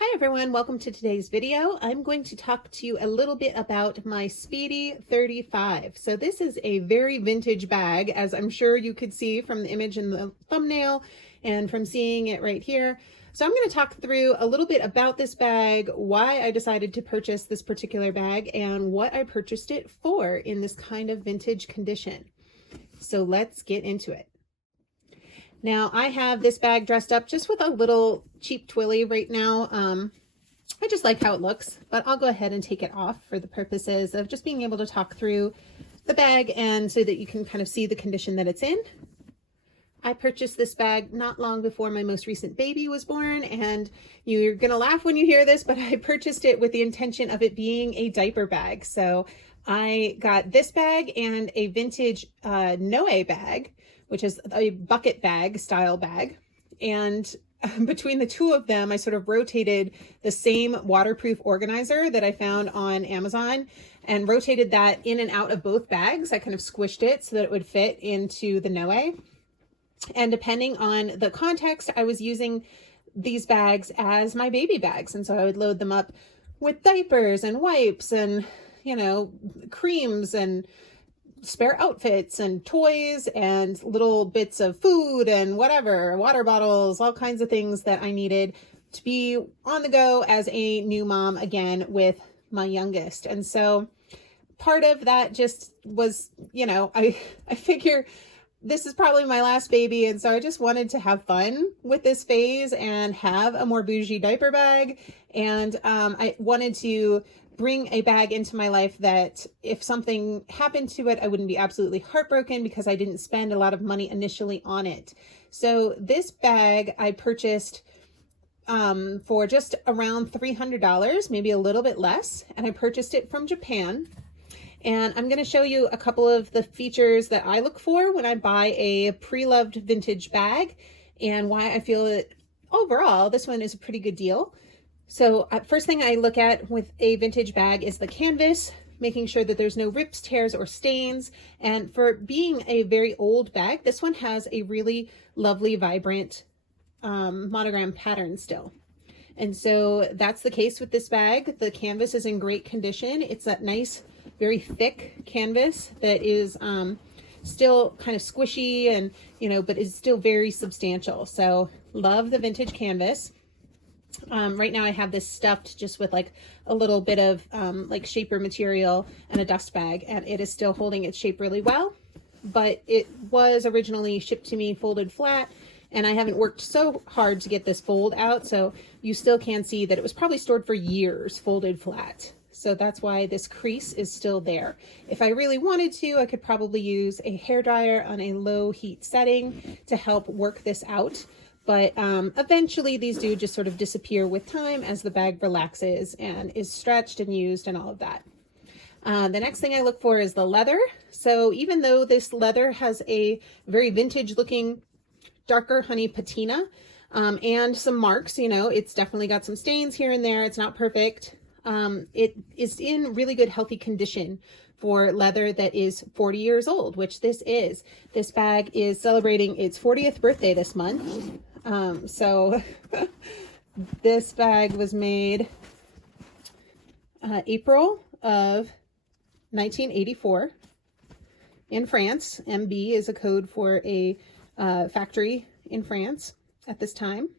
Hi everyone, welcome to today's video. I'm going to talk to you a little bit about my Speedy 35. So this is a very vintage bag, as I'm sure you could see from the image in the thumbnail and from seeing it right here. So I'm going to talk through a little bit about this bag, why I decided to purchase this particular bag, and what I purchased it for in this kind of vintage condition. So let's get into it. Now I have this bag dressed up just with a little cheap twilly right now. I just like how it looks, but I'll go ahead and take it off for the purposes of just being able to talk through the bag and so that you can kind of see the condition that it's in. I purchased this bag not long before my most recent baby was born, and you're gonna laugh when you hear this, but I purchased it with the intention of it being a diaper bag. So I got this bag and a vintage Noe bag, which is a bucket bag style bag. And between the two of them, I sort of rotated the same waterproof organizer that I found on Amazon and rotated that in and out of both bags. I kind of squished it so that it would fit into the Noe. And depending on the context, I was using these bags as my baby bags. And so I would load them up with diapers and wipes and, you know, creams and spare outfits and toys and little bits of food and whatever, water bottles, all kinds of things that I needed to be on the go as a new mom again with my youngest. And so part of that just was, you know, I figure this is probably my last baby, and so I just wanted to have fun with this phase and have a more bougie diaper bag. And I wanted to bring a bag into my life that if something happened to it, I wouldn't be absolutely heartbroken because I didn't spend a lot of money initially on it. So this bag I purchased for just around $300, maybe a little bit less, and I purchased it from Japan. And I'm going to show you a couple of the features that I look for when I buy a pre-loved vintage bag and why I feel that overall this one is a pretty good deal. So first thing I look at with a vintage bag is the canvas, making sure that there's no rips, tears, or stains. And for being a very old bag, this one has a really lovely, vibrant monogram pattern still. And so that's the case with this bag. The canvas is in great condition. It's that nice, very thick canvas that is still kind of squishy and, you know, but is still very substantial. So love the vintage canvas. Right now I have this stuffed just with like a little bit of like shaper material and a dust bag, and it is still holding its shape really well, but it was originally shipped to me folded flat, and I haven't worked so hard to get this fold out, so you still can see that it was probably stored for years folded flat. So that's why this crease is still there. If I really wanted to, I could probably use a hairdryer on a low heat setting to help work this out. But eventually these do just sort of disappear with time as the bag relaxes and is stretched and used and all of that. The next thing I look for is the leather. So even though this leather has a very vintage looking darker honey patina and some marks, you know, it's definitely got some stains here and there. It's not perfect. It is in really good, healthy condition for leather that is 40 years old, which this is. This bag is celebrating its 40th birthday this month. So this bag was made April of 1984 in France. MB is a code for a factory in France at this time.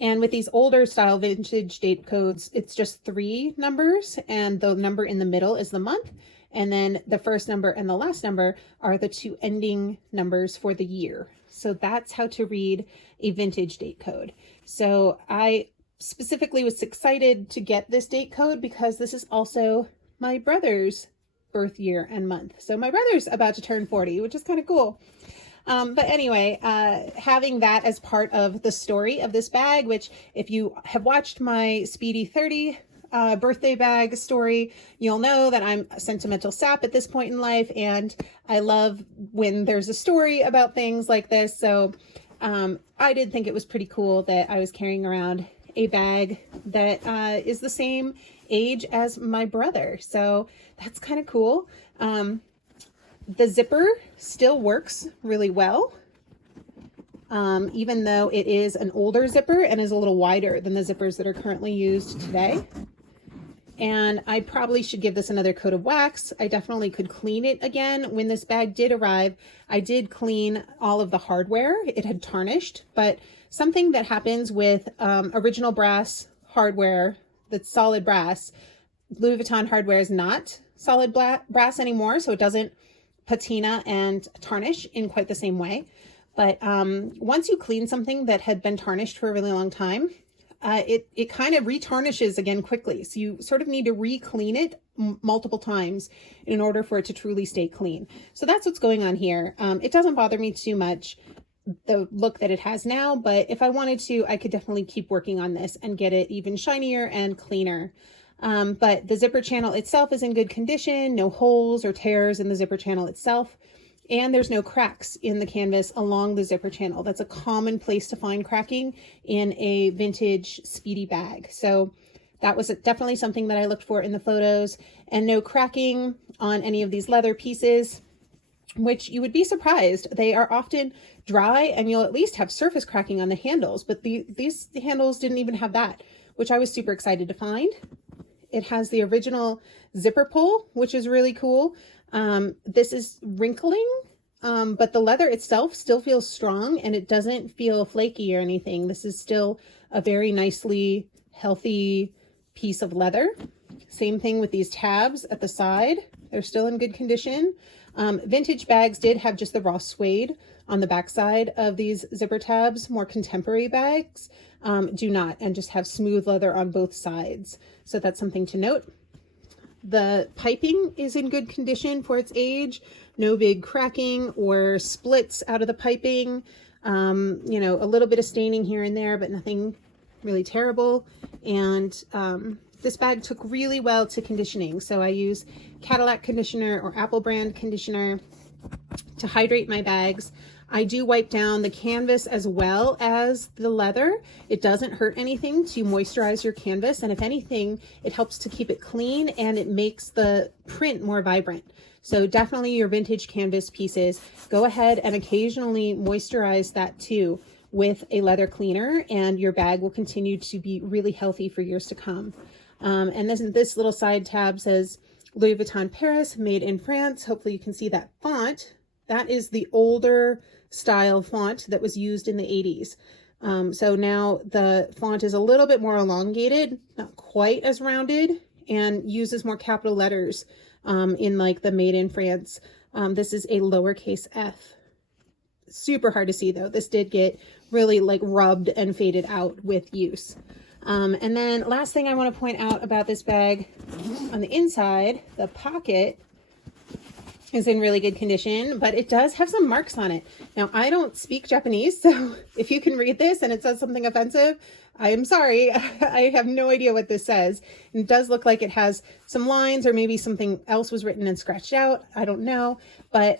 And with these older style vintage date codes, it's just 3 numbers, and the number in the middle is the month. And then the first number and the last number are the 2 ending numbers for the year. So that's how to read a vintage date code. So I specifically was excited to get this date code because this is also my brother's birth year and month. So my brother's about to turn 40, which is kind of cool. But anyway, having that as part of the story of this bag, which if you have watched my Speedy 30 birthday bag story, you'll know that I'm a sentimental sap at this point in life, and I love when there's a story about things like this. So I did think it was pretty cool that I was carrying around a bag that is the same age as my brother. So that's kind of cool. The zipper still works really well. even though it is an older zipper and is a little wider than the zippers that are currently used today. And I probably should give this another coat of wax. I definitely could clean it again. When this bag did arrive, I did clean all of the hardware. It had tarnished, but something that happens with original brass hardware that's solid brass, Louis Vuitton hardware is not solid brass anymore, so it doesn't patina and tarnish in quite the same way. But once you clean something that had been tarnished for a really long time, it kind of retarnishes again quickly. So you sort of need to re-clean it multiple times in order for it to truly stay clean. So that's what's going on here. It doesn't bother me too much, the look that it has now, but if I wanted to, I could definitely keep working on this and get it even shinier and cleaner. But the zipper channel itself is in good condition, no holes or tears in the zipper channel itself. And there's no cracks in the canvas along the zipper channel. That's a common place to find cracking in a vintage Speedy bag. So that was definitely something that I looked for in the photos, and no cracking on any of these leather pieces, which you would be surprised. They are often dry and you'll at least have surface cracking on the handles, but these handles didn't even have that, which I was super excited to find. It has the original zipper pull, which is really cool. This is wrinkling, but the leather itself still feels strong and it doesn't feel flaky or anything. This is still a very nicely healthy piece of leather. Same thing with these tabs at the side. They're still in good condition. Vintage bags did have just the raw suede on the back side of these zipper tabs. More contemporary bags do not, and just have smooth leather on both sides. So that's something to note. The piping is in good condition for its age. No big cracking or splits out of the piping. You know, a little bit of staining here and there, but nothing really terrible. And this bag took really well to conditioning. So I use Cadillac conditioner or Apple brand conditioner to hydrate my bags. I do wipe down the canvas as well as the leather. It doesn't hurt anything to moisturize your canvas, and if anything, it helps to keep it clean and it makes the print more vibrant. So definitely your vintage canvas pieces, go ahead and occasionally moisturize that too with a leather cleaner, and your bag will continue to be really healthy for years to come. And this little side tab says Louis Vuitton Paris, made in France. Hopefully you can see that font. That is the older style font that was used in the 80s. So now the font is a little bit more elongated, not quite as rounded, and uses more capital letters in like the made in France. This is a lowercase f. Super hard to see though. This did get really like rubbed and faded out with use. And then last thing I want to point out about this bag, on the inside, the pocket is in really good condition, but it does have some marks on it. Now, I don't speak Japanese, so if you can read this and it says something offensive, I am sorry. I have no idea what this says. It does look like it has some lines, or maybe something else was written and scratched out. I don't know. But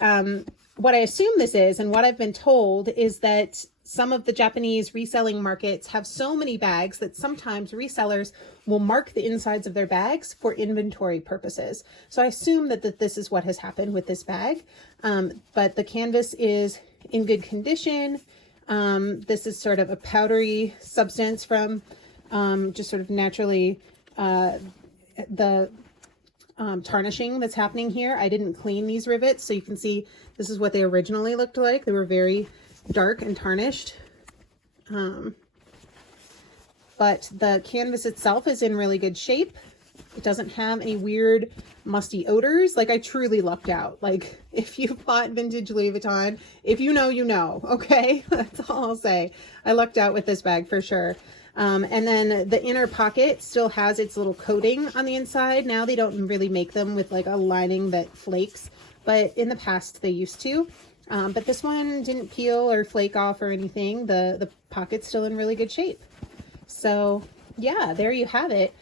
what I assume this is, and what I've been told, is that some of the Japanese reselling markets have so many bags that sometimes resellers will mark the insides of their bags for inventory purposes. So I assume that this is what has happened with this bag. But the canvas is in good condition. This is sort of a powdery substance from just sort of naturally the tarnishing that's happening here. I didn't clean these rivets, so you can see this is what they originally looked like. They were very dark and tarnished. But the canvas itself is in really good shape. It doesn't have any weird musty odors. Like, I truly lucked out. Like, if you bought vintage Louis Vuitton, if you know, you know, okay? That's all I'll say. I lucked out with this bag for sure. And then the inner pocket still has its little coating on the inside. Now they don't really make them with like a lining that flakes, but in the past they used to. But this one didn't peel or flake off or anything. The pocket's still in really good shape. So yeah, there you have it.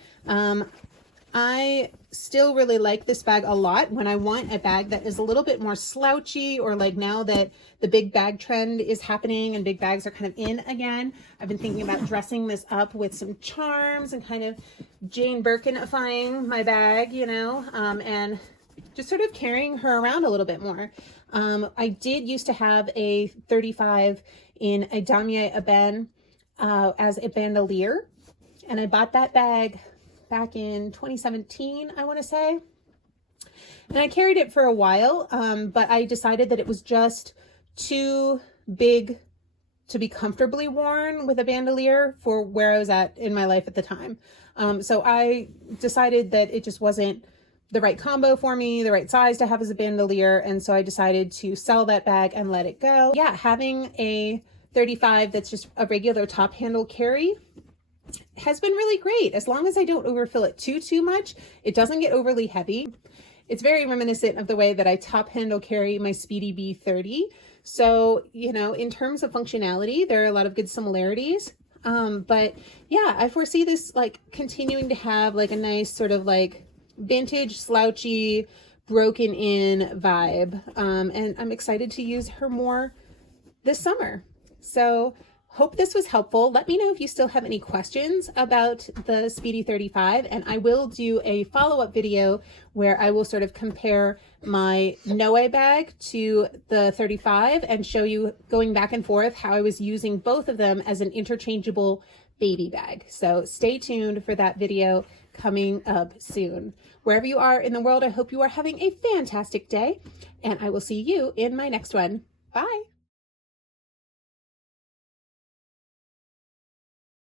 I still really like this bag a lot when I want a bag that is a little bit more slouchy, or like now that the big bag trend is happening and big bags are kind of in again. I've been thinking about dressing this up with some charms and kind of Jane Birkin-ifying my bag, you know, and just sort of carrying her around a little bit more. I did used to have a 35 in a damier ebene as a bandolier. And I bought that bag back in 2017, I want to say. And I carried it for a while, but I decided that it was just too big to be comfortably worn with a bandolier for where I was at in my life at the time. So I decided that it just wasn't the right combo for me, the right size to have as a bandolier. And so I decided to sell that bag and let it go. Yeah, having a 35 that's just a regular top handle carry has been really great. As long as I don't overfill it too much, it doesn't get overly heavy. It's very reminiscent of the way that I top handle carry my Speedy B30. So, you know, in terms of functionality, there are a lot of good similarities. But yeah, I foresee this like continuing to have like a nice sort of like vintage, slouchy, broken in vibe. And I'm excited to use her more this summer. So hope this was helpful. Let me know if you still have any questions about the Speedy 35, and I will do a follow-up video where I will sort of compare my Noe bag to the 35 and show you going back and forth how I was using both of them as an interchangeable baby bag. So stay tuned for that video coming up soon. Wherever you are in the world, I hope you are having a fantastic day, and I will see you in my next one. Bye.